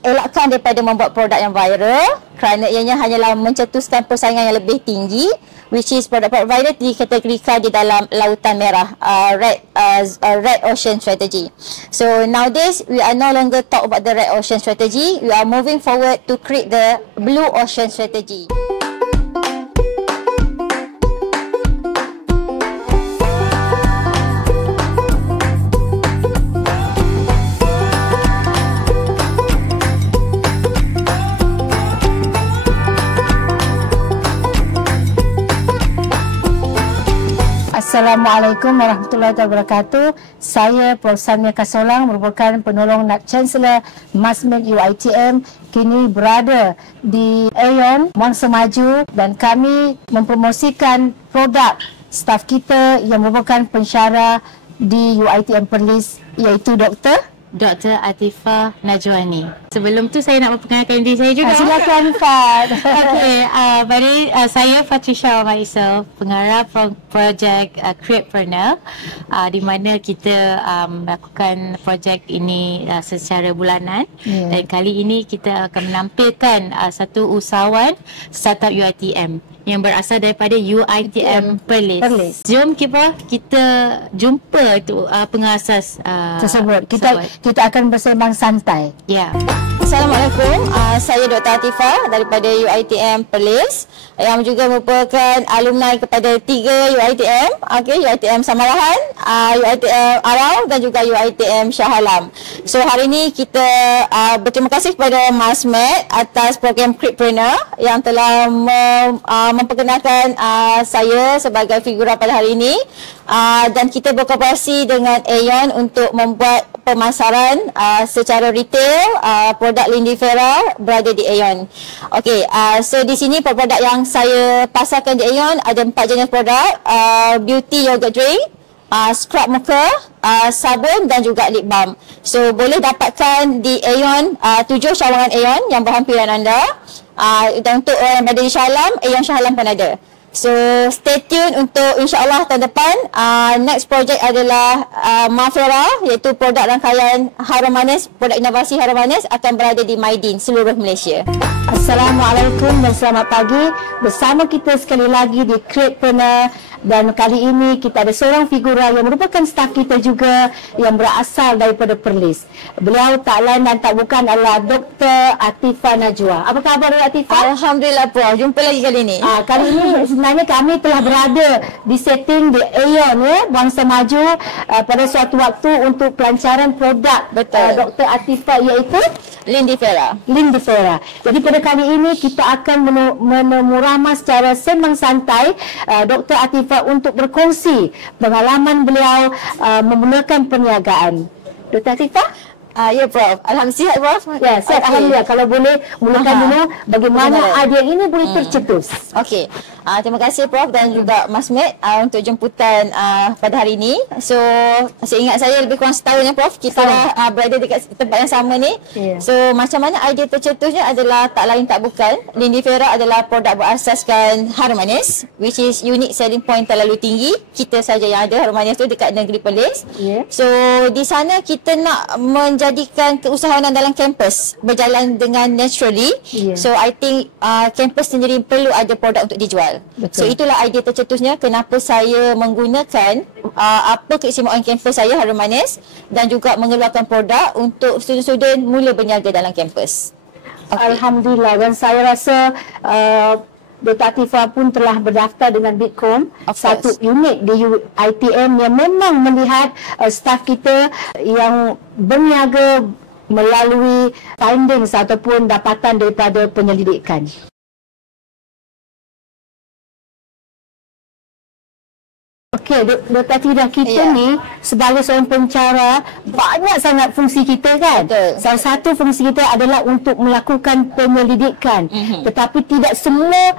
elakkan daripada membuat produk yang viral kerana ianya hanyalah mencetuskan persaingan yang lebih tinggi, which is produk-produk viral dikategorikan di dalam lautan merah, red ocean strategy. So nowadays we are no longer talk about the red ocean strategy, we are moving forward to create the blue ocean strategy. Assalamualaikum warahmatullahi wabarakatuh. Saya Prof. Samia Kasolang merupakan penolong Chancellor Masmed UiTM, kini berada di Aeon Mangsa Maju, dan kami mempromosikan produk staf kita yang merupakan pensyarah di UiTM Perlis, iaitu Dr. Atifah Najwani. Sebelum tu saya nak memperkenalkan diri saya juga. Silakan Fat. Okay, saya Patricia Maisel, pengarah projek Createpreneur, di mana kita melakukan projek ini secara bulanan. Dan kali ini kita akan menampilkan satu usahawan startup UiTM yang berasal daripada UiTM Perlis. Jom kita jumpa tu pengasas tersebut. Kita akan bersembang santai. Ya. Assalamualaikum, saya Dr. Atifah daripada UiTM Perlis yang juga merupakan alumni kepada 3 UiTM, UiTM Samarahan, UiTM Arau dan juga UiTM Shah Alam. So hari ini kita berterima kasih kepada Masmed atas program Createpreneur yang telah memperkenalkan saya sebagai figura pada hari ini, dan kita berkooperasi dengan Aeon untuk membuat pemasaran secara retail produk Lindifera berada di Aeon. Okey, so di sini produk yang saya pasarkan di Aeon ada 4 jenis produk, beauty yogurt drink, scrub muka, sabun dan juga lip balm. So boleh dapatkan di Aeon, 7 cawangan Aeon yang berhampiran anda. Dan untuk orang yang berada di Shah Alam, Aeon Shah Alam pun ada. So stay tune untuk insyaAllah tahun depan. Next project adalah Mafera, iaitu produk rangkaian harum manis, produk inovasi harum manis akan berada di Maidin, seluruh Malaysia. Assalamualaikum dan selamat pagi. Bersama kita sekali lagi di Createpreneur, dan kali ini kita ada seorang figura yang merupakan staf kita juga yang berasal daripada Perlis. Beliau tak lain dan tak bukan adalah Dr. Atifah Najwa. Apa khabar Dr. Atifah? Alhamdulillah Prof, jumpa lagi kali ini. Kali ini sebenarnya kami telah berada di setting di Aeon Mangsa Maju pada suatu waktu untuk pelancaran produk Dr. Atifah, iaitu Lindifera. Jadi pada kali ini kita akan memuramah secara sembang santai Dr. Atifah untuk berkongsi pengalaman beliau menggunakan perniagaan. Dr. Atifah? Ya Prof, alhamdulillah sihat Prof. Ya, sihat alhamdulillah. Kalau boleh mulakan dulu bagaimana idea ini boleh tercetus. Okey. Terima kasih Prof dan juga Masmed untuk jemputan pada hari ini. So seingat saya lebih kurang setahun ya Prof kita dah berada dekat tempat yang sama ni. So macam mana idea tercetusnya adalah tak lain tak bukan, Lindifera adalah produk berasaskan harum manis, which is unique selling point terlalu tinggi. Kita saja yang ada harum manis tu dekat negeri Perlis. So di sana kita nak menjadikan keusahawanan dalam kampus berjalan dengan naturally. So I think kampus sendiri perlu ada produk untuk dijual. So itulah idea tercetusnya kenapa saya menggunakan apa keistimewaan kampus saya harum manis dan juga mengeluarkan produk untuk student-student mula berniaga dalam kampus. Alhamdulillah, dan saya rasa Dr. Atifah pun telah berdaftar dengan Bitkom, satu unit di UiTM yang memang melihat staf kita yang berniaga melalui findings ataupun dapatan daripada penyelidikan. Okey, Dr. Atifah, kita ni sebagai seorang pencara, banyak sangat fungsi kita kan. Salah satu fungsi kita adalah untuk melakukan penyelidikan. Tetapi tidak semua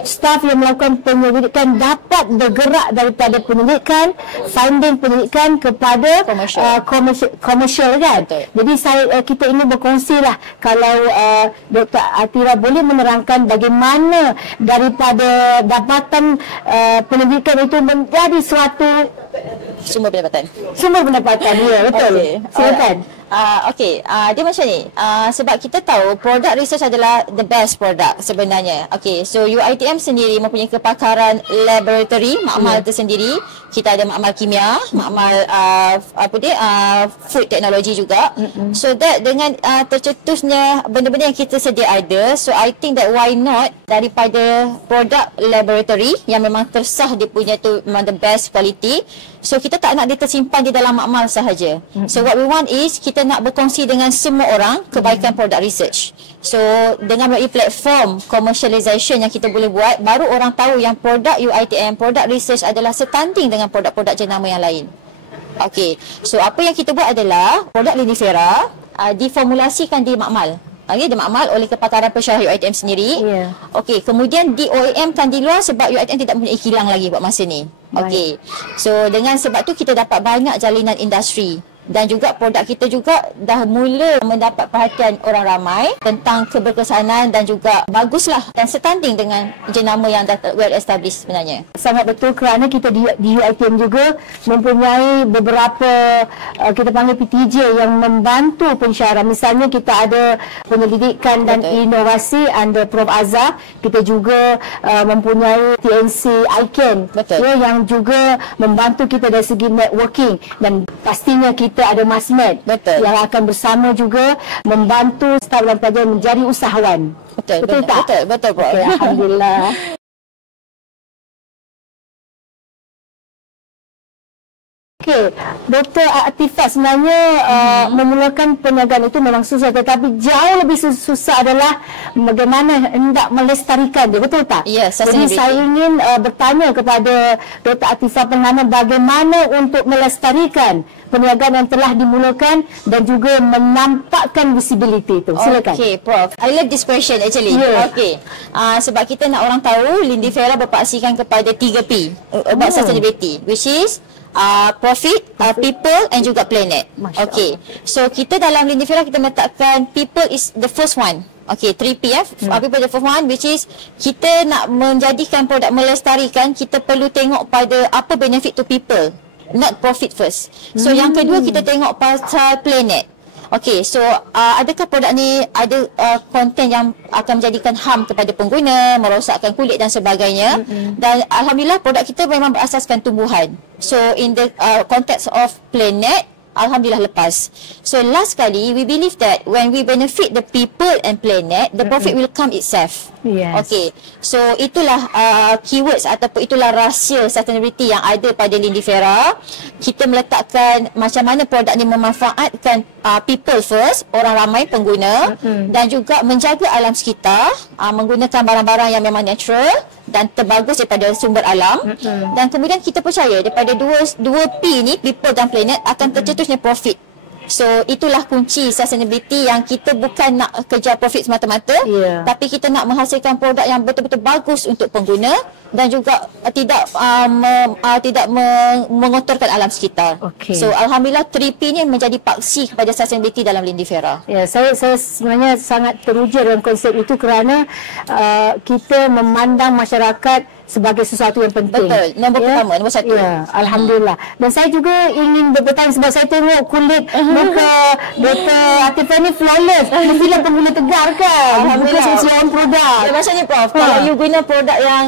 staf yang melakukan penyelidikan dapat bergerak daripada penyelidikan, finding penyelidikan kepada komersial kan. Jadi kita ini berkongsi lah, kalau Dr. Atifah boleh menerangkan bagaimana daripada dapatan penyelidikan itu menjadi suatu Sumber pendapatan. Sumber pendapatan, ya, betul. Okay. Silakan. Dia macam ni. Sebab kita tahu product research adalah the best product sebenarnya. Okay, so UiTM sendiri mempunyai kepakaran laboratory, makmal tersendiri. Kita ada makmal kimia, makmal food technology juga. So that dengan tercetusnya benda-benda yang kita sedia ada, so I think that why not daripada product laboratory yang memang tersah dia punya tu memang the best quality. So kita tak nak dia tersimpan di dalam makmal sahaja. So what we want is kita nak berkongsi dengan semua orang kebaikan product research. So dengan melalui platform commercialization yang kita boleh buat, baru orang tahu yang produk UiTM, product research adalah setanding dengan produk-produk jenama yang lain. Okay, so apa yang kita buat adalah produk Lindifera diformulasikan di makmal. Okay, dimakmal oleh kepakaran pensyarah UiTM sendiri. Okey, kemudian di OEM kan di luar sebab UiTM tidak mempunyai kilang lagi buat masa ni. Okey. So dengan sebab tu kita dapat banyak jalinan industri dan juga produk kita juga dah mula mendapat perhatian orang ramai tentang keberkesanan dan juga baguslah dan setanding dengan jenama yang dah well established sebenarnya. Sangat betul kerana kita di UiTM juga mempunyai beberapa kita panggil PTJ yang membantu pensyarah. Misalnya kita ada penyelidikan dan inovasi under Prof Azhar. Kita juga mempunyai TNC ICANN yang juga membantu kita dari segi networking dan pastinya kita ada Masmed yang akan bersama juga membantu staf dan pelajar menjadi usahawan. Betul tak? Betul Prof. Okay, alhamdulillah. Okey, Dr. Atifah sebenarnya memulakan perniagaan itu memang susah, tetapi jauh lebih susah adalah bagaimana hendak melestarikan dia, betul tak? Ya, jadi saya ingin bertanya kepada Dr. Atifah Penghana bagaimana untuk melestarikan perniagaan yang telah dimulakan dan juga menampakkan visibility itu. Silakan. Okay, Prof. I love this question actually. Okay. Sebab kita nak orang tahu Lindifera berpaksikan kepada 3P about sustainability, which is profit, people and juga planet. Okay. So kita dalam Lindifera kita meletakkan people is the first one. Okay, 3P people the first one, which is kita nak menjadikan produk melestarikan, kita perlu tengok pada apa benefit to people, not profit first. So yang kedua kita tengok pasal planet. Okay, so adakah produk ni ada konten yang akan menjadikan harm kepada pengguna, merosakkan kulit dan sebagainya. Dan alhamdulillah produk kita memang berasaskan tumbuhan. So in the context of planet, alhamdulillah lepas. So last kali we believe that when we benefit the people and planet, the profit will come itself. Okay, so itulah keywords ataupun itulah rahsia sustainability yang ada pada Lindifera. Kita meletakkan macam mana produk ni memanfaatkan people first, orang ramai pengguna, dan juga menjaga alam sekitar, menggunakan barang-barang yang memang natural dan terbagus daripada sumber alam. Dan kemudian kita percaya daripada dua P ni, people dan planet, akan tercetusnya profit. So itulah kunci sustainability, yang kita bukan nak kejar profit semata-mata, tapi kita nak menghasilkan produk yang betul-betul bagus untuk pengguna dan juga tidak mengotorkan alam sekitar. So alhamdulillah 3P ni menjadi paksi kepada sustainability dalam Lindifera. Ya, saya sebenarnya sangat teruja dengan konsep itu kerana kita memandang masyarakat sebagai sesuatu yang penting. Betul, nombor pertama, nombor satu. Alhamdulillah. Dan saya juga ingin bertanya sebab saya tengok kulit muka Dr. Atifah ni flawless. Mestilah pengguna tegar kan? Alhamdulillah. Bukan sesuatu produk. Macam ni Prof, kalau you guna produk yang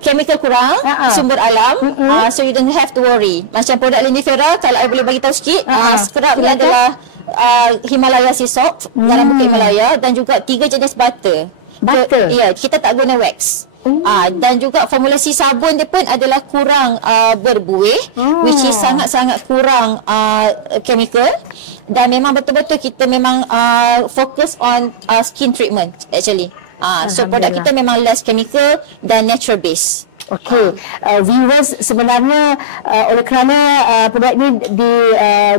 chemical kurang, sumber alam, so you don't have to worry. Macam produk Lindifera, kalau I boleh bagi tahu sikit, scrub ni adalah Himalaya Sea Salt, dalam bukit Himalaya, dan juga 3 jenis butter. Ya, kita tak guna wax. Dan juga formulasi sabun dia pun adalah kurang berbuih, which is sangat-sangat kurang chemical. Dan memang betul-betul kita memang fokus on skin treatment actually. So produk kita memang less chemical dan natural base. Okey, viewers, sebenarnya oleh kerana produk ini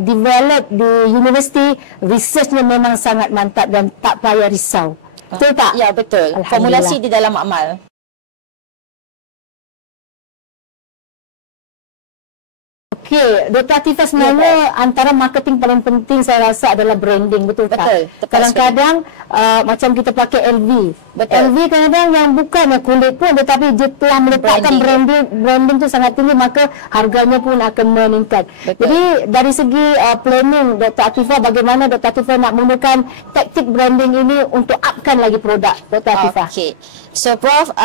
develop di universiti, researchnya memang sangat mantap dan tak payah risau. Betul tak? Ya, betul. Formulasi di dalam makmal. Okey, Dr. Atifah, sebenarnya antara marketing paling penting saya rasa adalah branding, betul tak? Betul. Kadang-kadang macam kita pakai LV, Betul. LV kadang-kadang yang bukannya kulit pun tetapi dia telah meletakkan branding tu sangat tinggi, maka harganya pun akan meningkat. Betul. Jadi dari segi planning Dr. Atifah, bagaimana Dr. Atifah nak menggunakan taktik branding ini untuk upkan lagi produk Dr. Atifah? Okay. So Prof,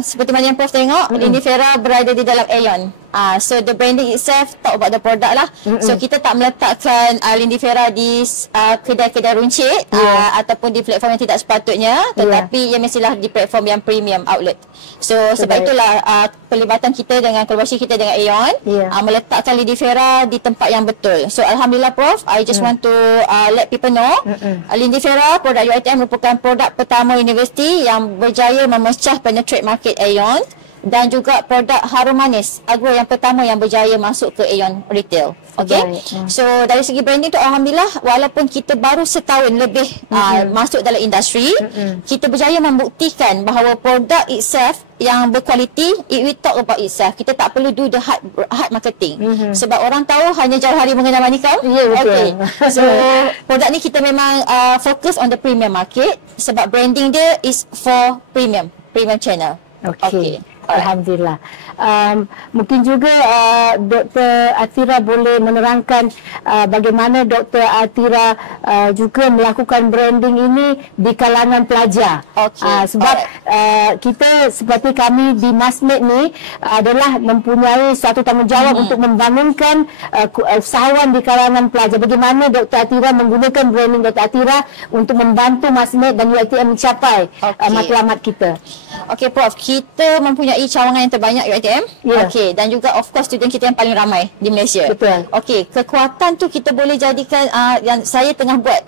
seperti mana yang Prof tengok, Lindifera berada di dalam Aeon. So the branding itself talk about the product lah. So kita tak meletakkan Lindifera di kedai-kedai runcit ataupun di platform yang tidak sepatutnya, tetapi ia mestilah di platform yang premium outlet. So sebab itulah pelibatan kita dengan kolaborasi kita dengan Aeon meletakkan Lindifera di tempat yang betul. So alhamdulillah Prof, I just want to let people know Lindifera produk UiTM merupakan produk pertama universiti yang berjaya memecah penetrate market Aeon, dan juga produk harum manis Agro yang pertama yang berjaya masuk ke Aeon retail. Okay. So dari segi branding tu alhamdulillah, walaupun kita baru setahun lebih masuk dalam industri, kita berjaya membuktikan bahawa produk itself yang berkualiti, it will talk about itself. Kita tak perlu do the hard marketing. Sebab orang tahu hanya jauh hari mengenal manikam. Okay. So produk ni kita memang fokus on the premium market, sebab branding dia is for premium channel. Okay. Alhamdulillah. Mungkin juga Dr. Atira boleh menerangkan bagaimana Dr. Atira juga melakukan branding ini di kalangan pelajar. Sebab kita seperti kami di Masmed ni adalah mempunyai suatu tanggungjawab untuk membangunkan usahawan di kalangan pelajar. Bagaimana Dr. Atira menggunakan branding Dr. Atira untuk membantu Masmed dan UiTM mencapai matlamat kita. Okey Prof, kita mempunyai cawangan yang terbanyak UiTM. Okey, dan juga of course student kita yang paling ramai di Malaysia. Betul. Okey, kekuatan tu kita boleh jadikan yang saya tengah buat,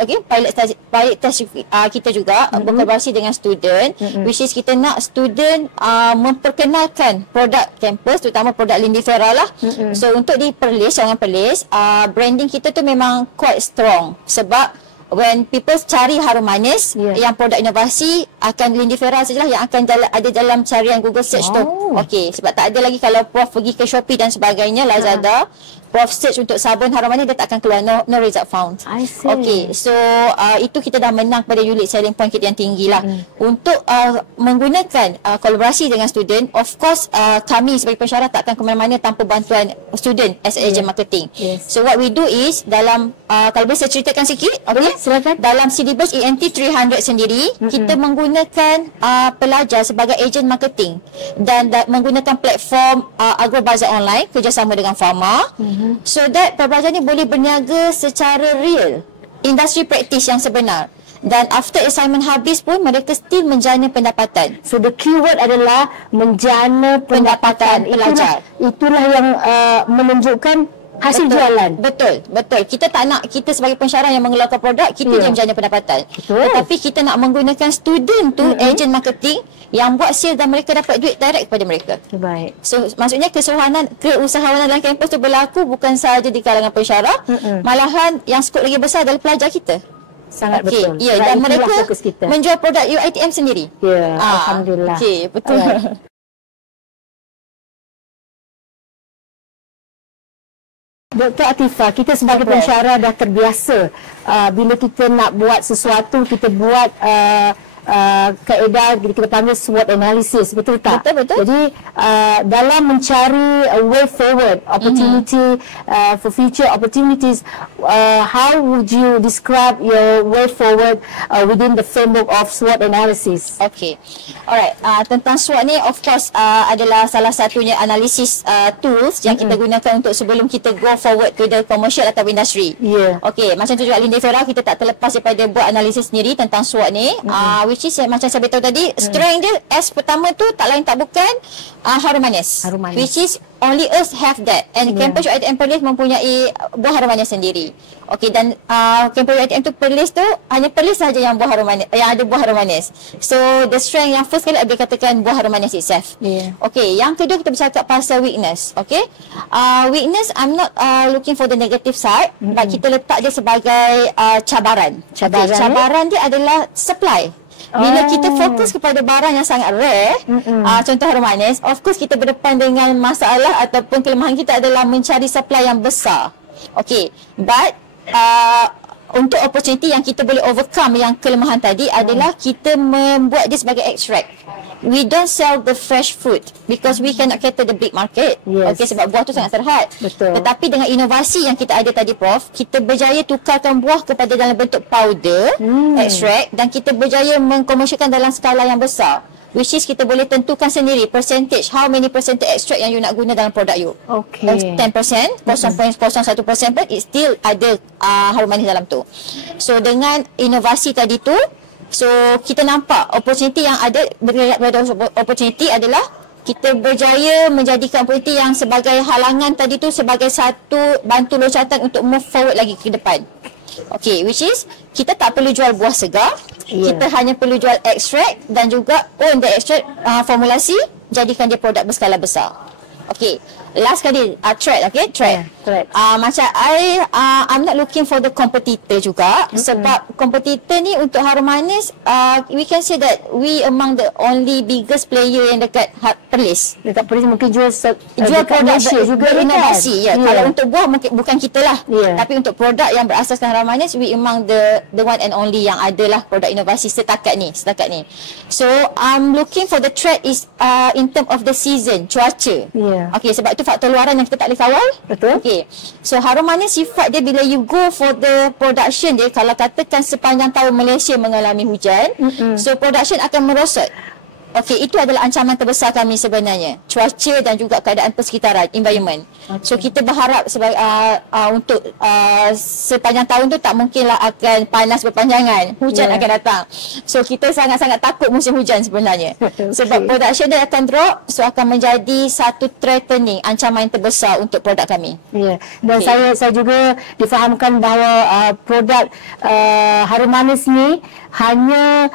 pilot test kita juga berkolaborasi dengan student, which is kita nak student memperkenalkan produk kampus, terutama produk Lindifera lah. So untuk di Perlis, cawangan Perlis, branding kita tu memang quite strong, sebab when people cari harum manis yang produk inovasi, akan Lindifera sajalah yang akan ada dalam carian Google search tu. Okey, sebab tak ada lagi kalau Prof pergi ke Shopee dan sebagainya, Lazada, Prof search untuk sabun harum manis, dia tak akan keluar no result found. Okey, so itu kita dah menang pada unit selling point kita yang tinggi lah. Untuk menggunakan kolaborasi dengan student, of course kami sebagai pensyarah tak akan ke mana-mana tanpa bantuan student as agent marketing. So what we do is dalam kalau boleh saya ceritakan sikit, silakan. Dalam syllabus ENT 300 sendiri, kita menggunakan pelajar sebagai agent marketing dan menggunakan platform Agro Bazaar online kerjasama dengan Pharma, so that pelajar ni boleh berniaga secara real, industri praktis yang sebenar. Dan after assignment habis pun mereka still menjana pendapatan. So the keyword adalah menjana pendapatan pelajar. Itulah yang menunjukkan hasil jualan. Betul. Kita tak nak kita sebagai pensyarah yang mengeluarkan produk, kita je menjana pendapatan. Tetapi kita nak menggunakan student tu, agent marketing yang buat sale dan mereka dapat duit direct kepada mereka. Baik. So maksudnya keusahawanan dalam kampus tu berlaku bukan sahaja di kalangan pensyarah, malahan yang skop lagi besar adalah pelajar kita. Sangat betul. Ya, dan mereka menjual produk UiTM sendiri. Ya, alhamdulillah. Okey, betul. Dr. Atifah, kita sebagai pensyarah dah terbiasa bila kita nak buat sesuatu, kita buat kaedah kita panggil SWOT analysis, betul tak? Betul. Jadi dalam mencari a way forward, opportunity for future opportunities, how would you describe your way forward within the framework of SWOT analysis? Okay, alright. Tentang SWOT ni, of course, adalah salah satunya analisis tools yang kita gunakan untuk sebelum kita go forward to the commercial atau industri. Okay, macam tu juga Lindifera, kita tak terlepas daripada buat analisis sendiri tentang SWOT ni. Which is macam saya beritahu tadi, strength dia S pertama tu tak lain tak bukan harum manis. Which is only us have that, and kampus UiTM Perlis mempunyai buah harum manis sendiri. Okey, dan kampus UiTM tu Perlis tu hanya Perlis saja yang buah harum manis, yang ada buah harum manis. So the strength yang first kali boleh katakan buah harum manis itself. Okey, yang kedua kita bercakap pasal weakness. Okey, weakness I'm not looking for the negative side, but kita letak dia sebagai cabaran. Cabaran dia adalah supply. Bila kita fokus kepada barang yang sangat rare, contoh harum manis, of course kita berdepan dengan masalah ataupun kelemahan kita adalah mencari supply yang besar. Okay, but untuk opportunity yang kita boleh overcome yang kelemahan tadi adalah kita membuat dia sebagai extract. We don't sell the fresh fruit because we cannot cater the big market. Okay, sebab buah tu sangat terhad. Betul. Tetapi dengan inovasi yang kita ada tadi, Prof, kita berjaya tukarkan buah kepada dalam bentuk powder, extract, dan kita berjaya mengkomersialkan dalam skala yang besar. Which is kita boleh tentukan sendiri percentage, how many percentage extract yang you nak guna dalam produk you. Okay. 10%, 0.01% pun it still ada harum manis dalam tu. So dengan inovasi tadi tu, so kita nampak opportunity yang ada pada opportunity adalah kita berjaya menjadikan opportunity yang sebagai halangan tadi tu sebagai satu bantu loncatan untuk move forward lagi ke depan. Okay, which is kita tak perlu jual buah segar, kita hanya perlu jual extract dan juga own the extract formulasi, jadikan dia produk berskala besar. Okay, last kali track, okay, track. Macam I'm not looking for the competitor juga, sebab competitor ni untuk harum manis, we can say that we among the only biggest player yang dekat Perlis. Dekat Perlis mungkin jual produk juga inovasi. Kalau untuk buah mungkin bukan kita lah, tapi untuk produk yang berasaskan harum manis, we among the one and only yang adalah produk inovasi setakat ni. So I'm looking for the trend is in term of the season, cuaca. Okay, sebab itu faktor luaran yang kita tak boleh kawal. Betul. Okay, so harum manis sifat dia bila you go for the production dia, kalau katakan sepanjang tahun Malaysia mengalami hujan, so production akan merosot. Okey, itu adalah ancaman terbesar kami sebenarnya. Cuaca dan juga keadaan persekitaran, environment. So kita berharap sebagai untuk sepanjang tahun tu tak mungkinlah akan panas berpanjangan. Hujan akan datang. So kita sangat-sangat takut musim hujan sebenarnya. Sebab production dia akan drop, so akan menjadi satu threatening, ancaman yang terbesar untuk produk kami. Dan saya juga difahamkan bahawa produk harum manis ni hanya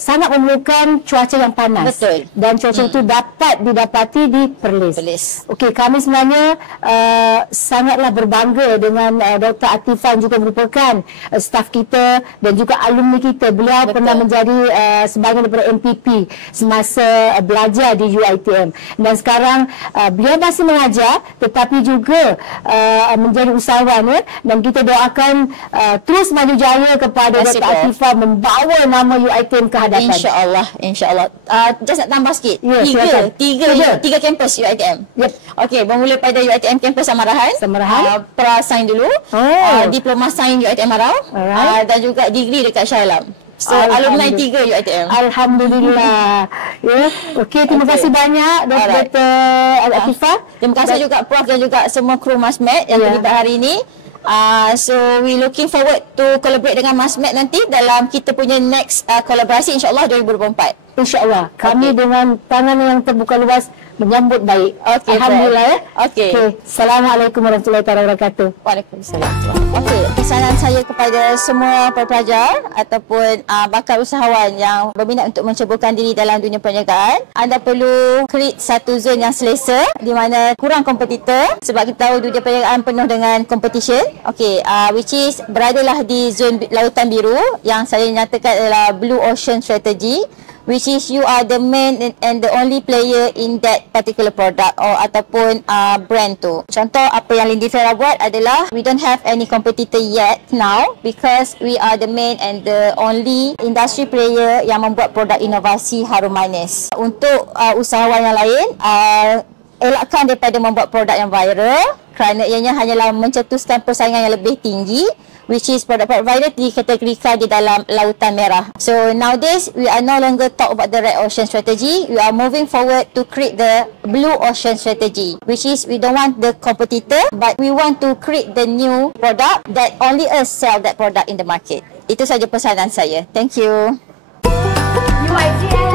sangat memerlukan cuaca yang panas. Betul. Dan cuaca itu dapat didapati di Perlis. Okey, kami sebenarnya sangatlah berbangga dengan Dr. Atifah, juga merupakan staf kita dan juga alumni kita. Beliau pernah menjadi sebahagian daripada MPP semasa belajar di UiTM. Dan sekarang beliau masih mengajar tetapi juga menjadi usahawan, dan kita doakan terus maju jaya kepada Dr. Atifah membawa nama UiTM ke hadapan. InsyaAllah. Just nak tambah sikit. Tiga kampus UiTM. Okey, bermula pada UiTM kampus Samarahan. Pra-sign dulu. Diploma sign UiTM Marau. Dan juga degree dekat Shah Alam. So alumni 3 UiTM. Alhamdulillah. Okey, terima kasih banyak Dr. Atifah. Terima kasih juga Prof dan juga semua kru Masmed yang terlibat hari ini. So we looking forward to collaborate dengan Masmed nanti dalam kita punya next kolaborasi, insyaAllah 2024. InsyaAllah. Kami dengan tangan yang terbuka luas menyambut baik. Alhamdulillah. Assalamualaikum warahmatullahi wabarakatuh. Waalaikumsalam. Pesanan saya kepada semua pelajar ataupun bakal usahawan yang berminat untuk menceburkan diri dalam dunia perniagaan, anda perlu create satu zone yang selesa di mana kurang kompetitor, sebab kita tahu dunia perniagaan penuh dengan competition. Which is beradalah di zon lautan biru yang saya nyatakan adalah Blue Ocean Strategy, which is you are the main and the only player in that particular product or ataupun brand tu. Contoh apa yang Lindy Farah buat adalah we don't have any competitor yet now because we are the main and the only industry player yang membuat produk inovasi harum manis. Untuk usahawan yang lain, elakkan daripada membuat produk yang viral kerana ianya hanyalah mencetuskan persaingan yang lebih tinggi, which is produk-produk viral dikategorikan di dalam lautan merah. So nowadays we are no longer talk about the red ocean strategy. We are moving forward to create the blue ocean strategy, which is we don't want the competitor, but we want to create the new product that only us sell that product in the market. Itu saja pesanan saya. Thank you. UiTM.